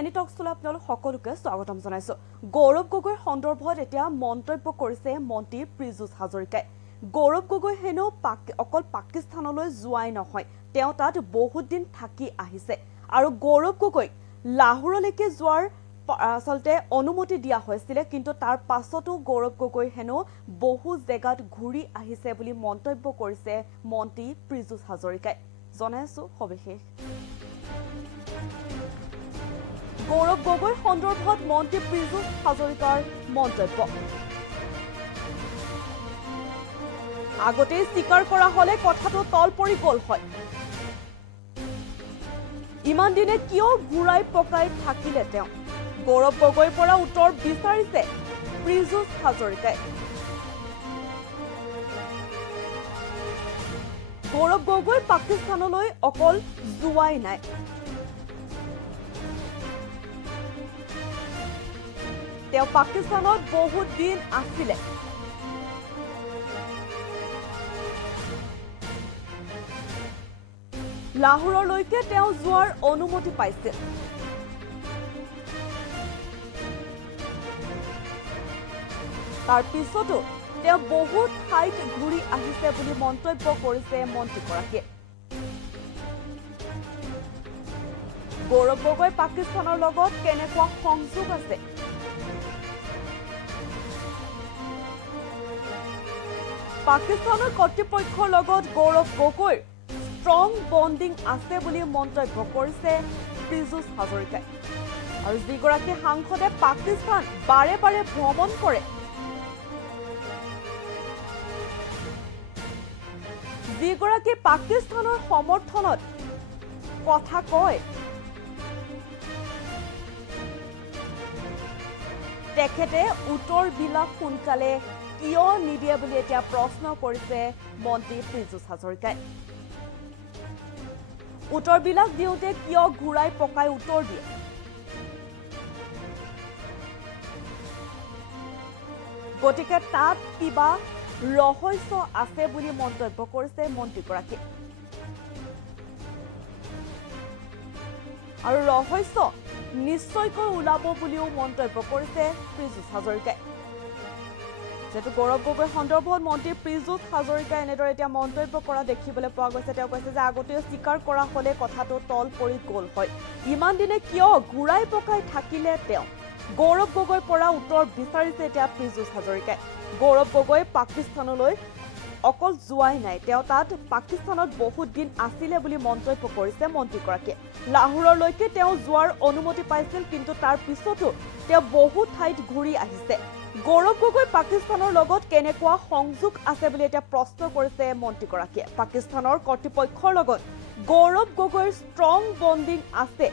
এনিটক্সলৈ আপোনালোক সকলোকে স্বাগতম জনাইছো। গৌৰৱ গগৈৰ সন্দৰ্ভত এতিয়া মন্তব্য কৰিছে মন্ত্ৰী পীযুষ হাজৰিকাই। গৌৰৱ গগৈ হেনো অকল পাকিস্তানলৈ যোৱাই নহয়, তেওঁ তাত বহুত দিন থাকি আহিছে আৰু গৌৰৱ গগৈক লাহোৰলৈকে যোৱাৰ আচলতে অনুমতি দিয়া হৈছিল, কিন্তু তাৰ পাছতো গৌৰৱ গগৈ হেনো বহু জেগাত ঘূৰি আহিছে বুলি মন্তব্য কৰিছে মন্ত্ৰী পীযুষ হাজৰিকাই। জনাইছো সবিশেষ। গৌৰৱ গগৈৰ সন্দৰ্ভত মন্ত্ৰী পীযুষ হাজৰিকাৰ মন্তব্য। আগতেই স্বীকাৰ কৰা হলে কথাটো তল পৰি গল হয়। ইমান দিনে কিয় ঘূৰাই পকাই থাকিলে তেওঁ? গৌৰৱ গগৈৰ পৰা উত্তৰ বিচাৰিছে পীযুষ হাজৰিকাই। গৌৰৱ গগৈ পাকিস্তানলৈ অকল যোৱাই নাই, তেওঁ পাকিস্তানত বহুত দিন আছিলে। লাহোৰলৈকে তেওঁ যোৱাৰ অনুমতি পাইছিল। তাৰ পিছতো তেওঁ বহুত ঠাইত ঘূৰি আহিছে বুলি মন্তব্য কৰিছে মন্ত্ৰীগৰাকীয়ে। গৌৰৱ গগৈ পাকিস্তানৰ লগত কেনেকুৱা সংযোগ আছে? পাকিস্তানৰ কৰ্তৃপক্ষৰ লগত গৌৰৱ গগৈৰ ষ্ট্ৰং বণ্ডিং আছে বুলি মন্তব্য কৰিছে পীযুষ হাজৰিকাই। আৰু যিগৰাকী সাংসদে পাকিস্তান বাৰে বাৰে ভ্ৰমণ কৰে, যিগৰাকী পাকিস্তানৰ সমৰ্থনত কথা কয়, তেখেতে উত্তৰ বিলাক সোনকালে কিয় নিদিয়ে বুলি এতিয়া প্ৰশ্ন কৰিছে মন্ত্ৰী পীযুষ হাজৰিকাই। উত্তৰবিলাক দিওঁতে কিয় ঘূৰাই পকাই উত্তৰ দিয়ে? গতিকে তাত কিবা ৰহস্য আছে বুলি মন্তব্য কৰিছে মন্ত্ৰীগৰাকী। আৰু ৰহস্য নিশ্চয়কৈ ওলাব বুলিও মন্তব্য কৰিছে পীযুষ হাজৰিকাই। যেহেতু গৌৰৱ গগৈৰ সন্দৰ্ভত মন্ত্ৰী পীযুষ হাজৰিকাই এনেদৰে এতিয়া মন্তব্য কৰা দেখিবলৈ পোৱা গৈছে। তেওঁ কৈছে যে আগতেও স্বীকাৰ কৰা হলে কথাটো তল পৰি গল হয়। ইমান দিনে কিয় ঘূৰাই পকাই থাকিলে তেওঁ? গৌৰৱ গগৈৰ পৰা উত্তৰ বিচাৰিছে এতিয়া পীযুষ হাজৰিকাই। গৌৰৱ গগৈ পাকিস্তানলৈ অকল যোৱাই নাই, তেওঁ তাত পাকিস্তানত বহুত দিন আছিলে বুলি মন্তব্য কৰিছে মন্ত্ৰীগৰাকীয়ে। লাহোৰলৈকে তেওঁ যোৱাৰ অনুমতি পাইছিল, কিন্তু তাৰ পিছতো তেওঁ বহু ঠাইত ঘূৰি আহিছে। গৌৰৱ গগৈ পাকিস্তানৰ লগত কেনেকুৱা সংযোগ আছে বুলি এতিয়া প্ৰশ্ন কৰিছে মন্ত্ৰীগৰাকীয়ে। পাকিস্তানৰ কৰ্তৃপক্ষৰ লগত গৌৰৱ গগৈৰ ষ্ট্ৰং বণ্ডিং আছে।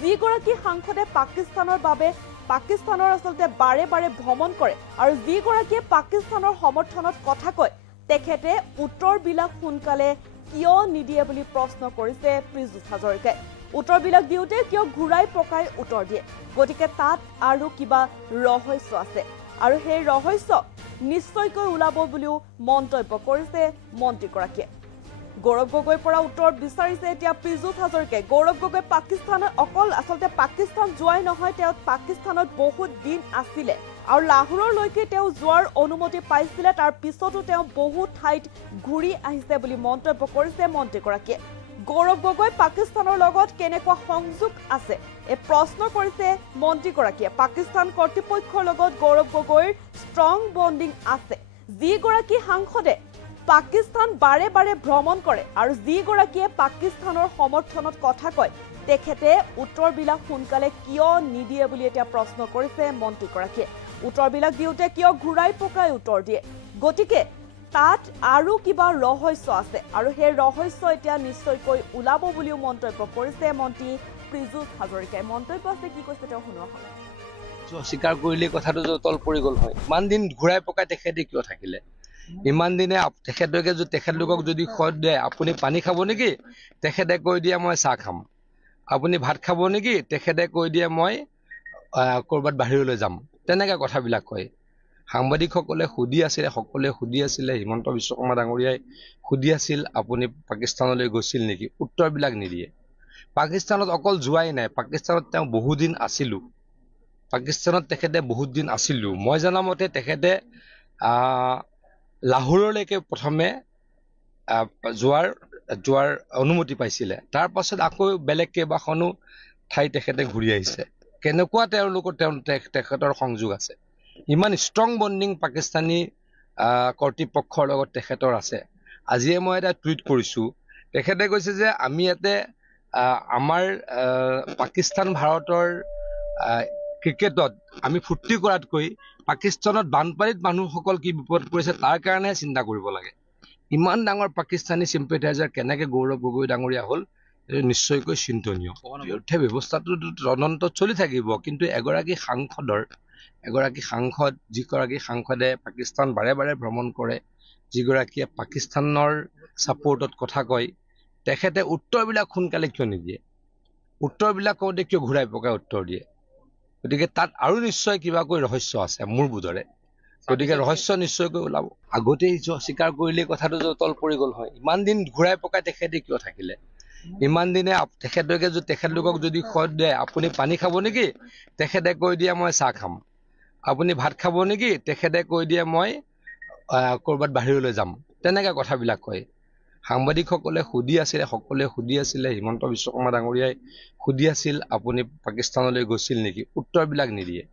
যিগৰাকী সাংসদে পাকিস্তানৰ বাবে পাকিস্তানৰ আচলতে বাৰে বাৰে ভ্ৰমণ কৰে আৰু যিগৰাকীয়ে পাকিস্তানৰ সমৰ্থনত কথা কয়, তেখেতে উত্তৰবিলাক সোনকালে কিয় নিদিয়ে বুলি প্ৰশ্ন কৰিছে পীযুষ হাজৰিকাই। উত্তৰবিলাক দিওঁতে কিয় ঘূৰাই পকাই উত্তৰ দিয়ে? গতিকে তাত আৰু কিবা ৰহস্য আছে আৰু সেই ৰহস্য নিশ্চয়কৈ ওলাব বুলিও মন্তব্য কৰিছে মন্ত্ৰীগৰাকীয়ে। গৌৰৱ গগৈৰ পৰা উত্তৰ বিচাৰিছে এতিয়া পীযুষ হাজৰিকাই। গৌৰৱ গগৈ পাকিস্তানত অকল আচলতে পাকিস্তান যোৱাই নহয়, তেওঁ পাকিস্তানত বহুত দিন আছিলে আৰু লাহোৰলৈকে তেওঁ যোৱাৰ অনুমতি পাইছিলে। তাৰ পিছতো তেওঁ বহু ঠাইত ঘূৰি আহিছে বুলি মন্তব্য কৰিছে মন্ত্ৰীগৰাকীয়ে। গৌৰৱ গগৈ পাকিস্তানৰ লগত কেনেকুৱা সংযোগ আছে এই প্ৰশ্ন কৰিছে মন্ত্ৰীগৰাকীয়ে। পাকিস্তান কৰ্তৃপক্ষৰ লগত গৌৰৱ গগৈৰ ষ্ট্ৰং বণ্ডিং আছে। যিগৰাকী সাংসদে পাকিস্তান বাৰে বাৰে ভ্ৰমণ কৰে আৰু যিগৰাকীয়ে পাকিস্তানৰ সমৰ্থনত কথা কয়, তেখেতে উত্তৰবিলাক সোনকালে কিয় নিদিয়ে বুলি এতিয়া প্ৰশ্ন কৰিছে মন্ত্ৰীগৰাকীয়ে। উত্তৰবিলাক দিওঁতে কিয় ঘূৰাই পকাই উত্তৰ দিয়ে? গতিকে তাত আৰু কিবা ৰহস্য আছে আৰু সেই ৰহস্য এতিয়া নিশ্চয়কৈ ওলাব বুলিও মন্তব্য কৰিছে মন্ত্ৰী পীযুষ হাজৰিকাই। মন্তব্য আছে, কি কৈছে তেওঁ শুনোৱা হয়। স্বীকাৰ কৰিলে কথাটো তল পৰি গল হয়। ইমান দিন ঘূৰাই পকাই তেখেতে কিয় থাকিলে? ইমান দিনে তেখেতলোকক যদি সদ দিয়ে, আপুনি পানী খাব নেকি? তেখেতে কৈ দিয়ে মই চাহ খাম। আপুনি ভাত খাব নেকি? তেখেতে কৈ দিয়ে মই ক'ৰবাত বাহিৰলৈ যাম। তেনেকৈ কথাবিলাক কয়। সাংবাদিকসকলে সুধি আছিলে, সকলোৱে সুধি আছিলে, হিমন্ত বিশ্ব শৰ্মা ডাঙৰীয়াই সুধি আছিল আপুনি পাকিস্তানলৈ গৈছিল নেকি? উত্তৰবিলাক নিদিয়ে। পাকিস্তানত অকল যোৱাই নাই, পাকিস্তানত তেওঁ বহুদিন আছিলোঁ। পাকিস্তানত তেখেতে বহুত দিন আছিলোঁ। মই জনামতে তেখেতে লাহোৰলৈকে প্ৰথমে যোৱাৰ অনুমতি পাইছিলে। তাৰ পাছত আকৌ বেলেগ কেইবাখনো ঠাই তেখেতে ঘূৰি আহিছে। কেনেকুৱা তেখেতৰ সংযোগ আছে, ইমান ষ্ট্ৰং বণ্ডিং পাকিস্তানী কৰ্তৃপক্ষৰ লগত তেখেতৰ আছে। আজিয়ে মই এটা টুইট কৰিছোঁ, তেখেতে কৈছে যে আমি ইয়াতে আমাৰ পাকিস্তান ভাৰতৰ ক্ৰিকেটত আমি ফূৰ্তি কৰাতকৈ পাকিস্তানত বানপানীত মানুহসকল কি বিপদ পৰিছে তাৰ কাৰণেহে চিন্তা কৰিব লাগে। ইমান ডাঙৰ পাকিস্তানী চিম্পেথাইজাৰ কেনেকে গৌৰৱ গগৈ ডাঙৰীয়া হ'ল, এইটো নিশ্চয়কৈ চিন্তনীয়। বিৰুদ্ধে ব্যৱস্থাটো তদন্তত চলি থাকিব, কিন্তু এগৰাকী সাংসদ যিগৰাকী সাংসদে পাকিস্তান বাৰে বাৰে ভ্ৰমণ কৰে, যিগৰাকীয়ে পাকিস্তানৰ ছাপোৰ্টত কথা কয়, তেখেতে উত্তৰবিলাক সোনকালে কিয় নিদিয়ে? উত্তৰবিলাক কওঁতে কিয় ঘূৰাই পকাই উত্তৰ দিয়ে? গতিকে তাত আৰু নিশ্চয় কিবাকৈ ৰহস্য আছে মোৰ বোধৰে। গতিকে ৰহস্য নিশ্চয়কৈ ওলাব। আগতেই স্বীকাৰ কৰিলেই কথাটো তল পৰি গ'ল হয়। ইমান দিন ঘূৰাই পকাই তেখেতে কিয় থাকিলে? ইমান দিনে তেখেতলোকক যদি সদ দিয়ে, আপুনি পানী খাব নেকি? তেখেতে কৈ দিয়ে মই চাহ খাম। আপুনি ভাত খাব নেকি? তেখেতে কৈ দিয়ে মই ক'ৰবাত বাহিৰলৈ যাম। তেনেকৈ কথাবিলাক কয়। সাংবাদিকসকলে সকলোৱে সুধি আছিলে, হিমন্ত বিশ্ব শৰ্মা ডাঙৰীয়াই সুধি আছিল আপুনি পাকিস্তানলৈ গৈছিল নেকি? উত্তৰবিলাক নিদিয়ে।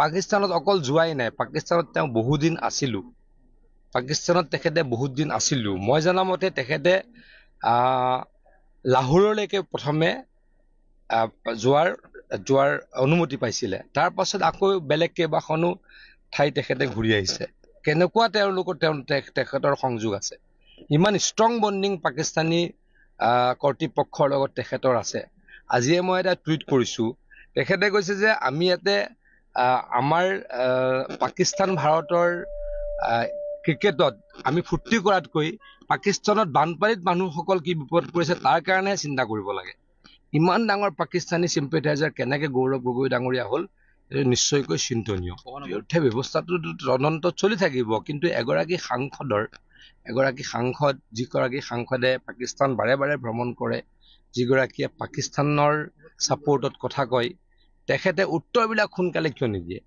পাকিস্তানত অকল যোৱাই নাই, পাকিস্তানত তেওঁ বহুদিন আছিলোঁ। পাকিস্তানত তেখেতে বহুত দিন আছিলোঁ। মই জনামতে তেখেতে লাহোৰলৈকে প্ৰথমে যোৱাৰ অনুমতি পাইছিলে। তাৰ পাছত আকৌ বেলেগ কেইবাখনো ঠাই তেখেতে ঘূৰি আহিছে। কেনেকুৱা তেখেতৰ সংযোগ আছে, ইমান ষ্ট্ৰং বণ্ডিং পাকিস্তানী কৰ্তৃপক্ষৰ লগত তেখেতৰ আছে। আজিয়ে মই এটা টুইট কৰিছোঁ, তেখেতে কৈছে যে আমি ইয়াতে আমাৰ পাকিস্তান ভাৰতৰ ক্ৰিকেটত আমি ফূৰ্তি কৰাতকৈ পাকিস্তানত বানপানীত মানুহসকল কি বিপদ পৰিছে তাৰ কাৰণেহে চিন্তা কৰিব লাগে। ইমান ডাঙৰ পাকিস্তানী চিম্পেথাইজাৰ কেনেকে গৌৰৱ গগৈ ডাঙৰীয়া হ'ল, এইটো নিশ্চয়কৈ চিন্তনীয়। বিৰুদ্ধে ব্যৱস্থাটো তদন্তত চলি থাকিব, কিন্তু এগৰাকী সাংসদ যিগৰাকী সাংসদে পাকিস্তান বাৰে বাৰে ভ্ৰমণ কৰে, যিগৰাকীয়ে পাকিস্তানৰ ছাপোৰ্টত কথা কয়, তেখেতে উত্তৰবিলাক সোনকালে কিয় নিদিয়ে?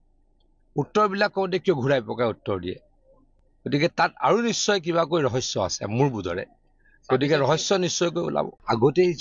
উত্তৰবিলাক কওঁতে কিয় ঘূৰাই পকাই উত্তৰ দিয়ে? গতিকে তাত আৰু নিশ্চয় কিবাকৈ ৰহস্য আছে মোৰ বোধৰে। গতিকে ৰহস্য নিশ্চয়কৈ ওলাব। আগতেই